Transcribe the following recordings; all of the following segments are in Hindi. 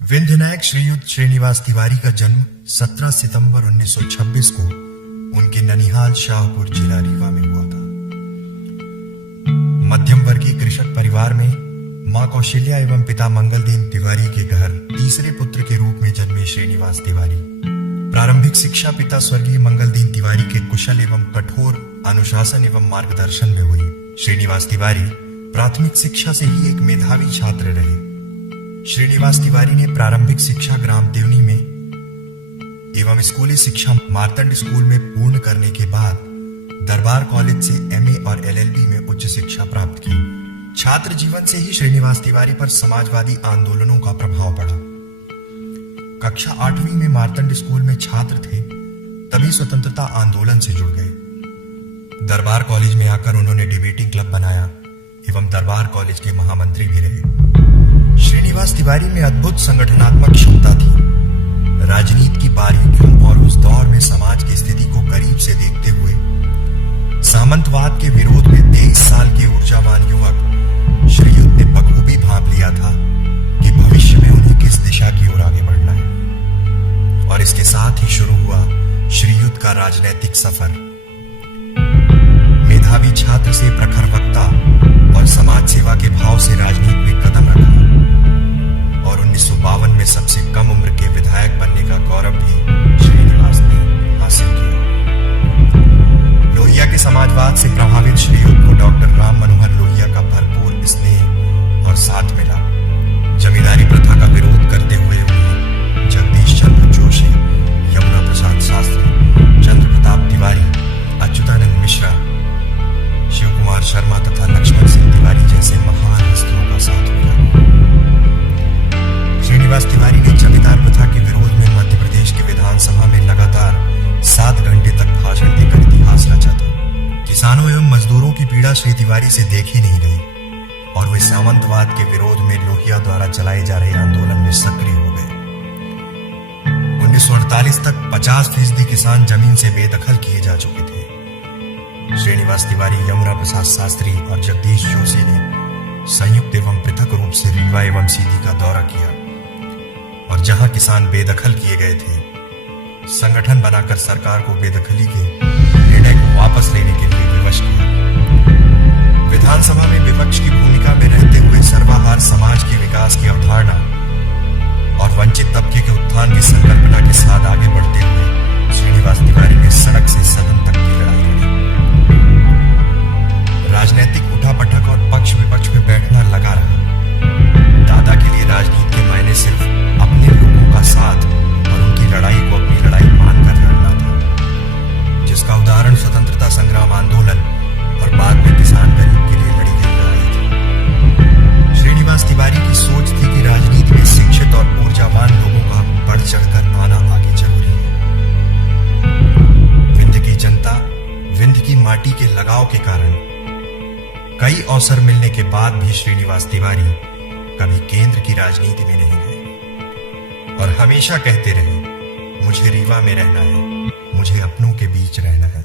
विंध्यनायक श्रीयुत श्रीनिवास तिवारी का जन्म 17 सितंबर 1926 को उनके ननिहाल शाहपुर जिला रीवा में हुआ था। मध्यम वर्गीय कृषक परिवार में मां कौशल्या एवं पिता मंगलदेव तिवारी के घर तीसरे पुत्र के रूप में जन्मे श्रीनिवास तिवारी। प्रारंभिक शिक्षा पिता स्वर्गीय मंगलदेव तिवारी के कुशल एवं कठोर अनुशासन एवं मार्गदर्शन में हुई। श्रीनिवास तिवारी प्राथमिक शिक्षा से ही एक मेधावी छात्र रहे। श्रीनिवास तिवारी ने प्रारंभिक शिक्षा ग्राम देवनी में एवं स्कूली शिक्षा मार्तंड स्कूल में पूर्ण करने के बाद दरबार कॉलेज से एमए और एलएलबी में उच्च शिक्षा प्राप्त की। छात्र जीवन से ही श्रीनिवास तिवारी पर समाजवादी आंदोलनों का प्रभाव पड़ा। कक्षा 8वीं में मार्तंड स्कूल में छात्र थे, तभी स्वतंत्रता आंदोलन से जुड़ गए। दरबार कॉलेज में आकर उन्होंने डिबेटिंग क्लब बनाया एवं दरबार कॉलेज के महामंत्री भी रहे। श्रीनिवास तिवारी में अद्भुत संगठनात्मक क्षमता थी। राजनीति की बारीकियों और उस दौर में समाज की स्थिति को करीब से देखते हुए सामंतवाद के विरोध में 23 साल के ऊर्जावान युवक श्रीयुत ने बखूबी भांप लिया था कि भविष्य में उन्हें किस दिशा की ओर आगे बढ़ना है। और इसके साथ ही शुरू हुआ श्रीयुत का राजनैतिक सफर। मेधावी छात्र से प्रखर वक्ता और समाज सेवा के भाव से राजनीति में कदम रखा और 1952 में सबसे कम उम्र के विधायक बनने का गौरव भी श्रीनिवास ने हासिल किया। लोहिया के समाजवाद से प्रभावित श्रीयुत को डॉक्टर राम मनोहर लोहिया का भरपूर स्नेह और साथ मिला। जमींदारी प्रथा का विरोध करते हुए उन्हें जगदीश चंद्र जोशी, यमुना प्रसाद शास्त्री, चंद्र प्रताप तिवारी, अच्युतानंद मिश्रा, शिव कुमार शर्मा तथा लक्ष्मण सिंह तिवारी जैसे महान हस्तियों का साथ मिला। श्रीनिवास तिवारी ने जमींदार प्रथा के विरोध में मध्य प्रदेश के विधानसभा में लगातार 7 घंटे तक भाषण देकर इतिहास रचा था। किसानों एवं मजदूरों की पीड़ा श्री तिवारी से देखी नहीं गई और वे सामंतवाद के विरोध में लोहिया द्वारा चलाए जा रहे आंदोलन में सक्रिय हो गए। 1948 तक 50% किसान जमीन से बेदखल किए जा चुके थे। श्रीनिवास तिवारी, यमुना प्रसाद शास्त्री और जगदीश जोशी ने संयुक्त एवं पृथक रूप से रीवा एवं सीधी का दौरा किया और जहां किसान बेदखल किए गए थे, संगठन बनाकर सरकार को बेदखली के निर्णय को वापस लेने के लिए विवश किया। विधानसभा में विपक्ष की भूमिका में रहते हुए सर्वाहार समाज के विकास की अवधारणा और वंचित तबके के उत्थान की संकल्पना के साथ आगे बढ़ते हुए श्रीनिवास तिवारी ने सड़क से सदन तक की लड़ाई लड़ी। राजनीतिक उठापटक और पक्ष विपक्ष में बैठना लगा रहा। दादा के लिए राजनीति के मायने सिर्फ अपने लोगों का साथ और उनकी लड़ाई को अपनी लड़ाई मानकर लड़ना था, जिसका उदाहरण स्वतंत्रता संग्राम आंदोलन और बाद में किसान गरीब के लिए लड़ी गई लड़ाई थी। श्रीनिवास तिवारी की सोच थी कि राजनीति में शिक्षित और ऊर्जावान लोगों का बढ़ चढ़कर आना आगे जरूरी है। विंध्य की जनता विंध्य की माटी के लगाव के कारण कई अवसर मिलने के बाद भी श्रीनिवास तिवारी कभी केंद्र की राजनीति में नहीं गए और हमेशा कहते रहे, मुझे रीवा में रहना है, मुझे अपनों के बीच रहना है,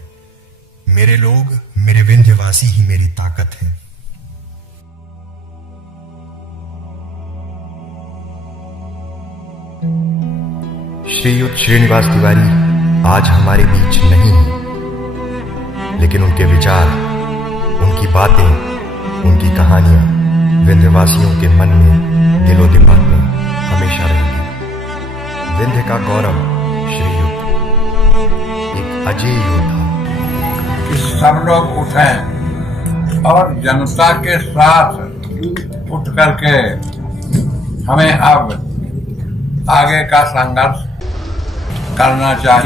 मेरे लोग, मेरे विंध्यवासी ही मेरी ताकत है। श्रीयुत श्रीनिवास तिवारी आज हमारे बीच नहीं है, लेकिन उनके विचार, उनकी बातें, उनकी कहानियां विंध्यवासियों के मन में, दिलो दिमाग में हमेशा रहेंगी। विंध्य का गौरव श्रीयुत एक अजेय योद्धा। कि सब लोग उठें और जनता के साथ उठ करके हमें अब आगे का संघर्ष करना चाहिए।